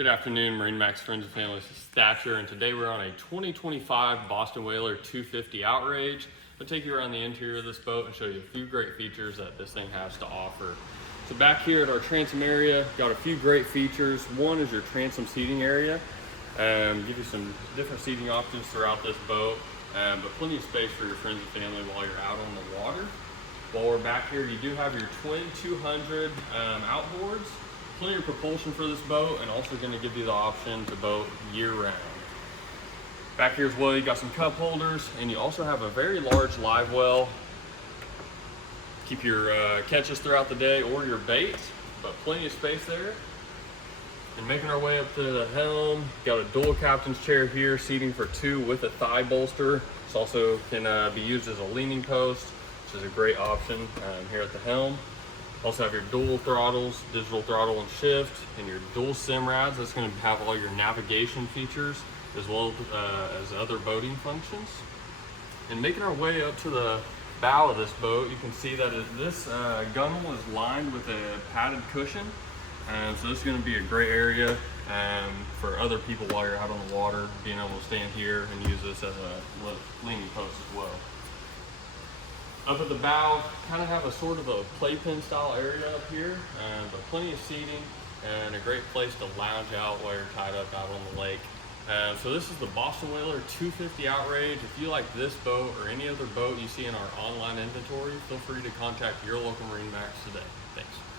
Good afternoon, MarineMax friends and family. This is Thatcher, and today we're on a 2025 Boston Whaler 250 Outrage. I'll take you around the interior of this boat and show you a few great features that this thing has to offer. So back here at our transom area, got a few great features. One is your transom seating area. Give you some different seating options throughout this boat, but plenty of space for your friends and family while you're out on the water. While we're back here, you do have your twin 200 outboards. Plenty of propulsion for this boat, and also going to give you the option to boat year round. Back here as well, you got some cup holders, and you also have a very large live well. Keep your catches throughout the day or your baits, but plenty of space there. And making our way up to the helm, got a dual captain's chair here, seating for two with a thigh bolster. This also can be used as a leaning post, which is a great option here at the helm. Also have your dual throttles, digital throttle and shift, and your dual sim rads. That's going to have all your navigation features as well as other boating functions. And making our way up to the bow of this boat, you can see that this gunnel is lined with a padded cushion. So this is going to be a great area for other people while you're out on the water, being able to stand here and use this as a leaning post as well. Up at the bow, kind of have a sort of a playpen style area up here, but plenty of seating and a great place to lounge out while you're tied up out on the lake. So this is the Boston Whaler 250 Outrage. If you like this boat or any other boat you see in our online inventory, feel free to contact your local MarineMax today. Thanks.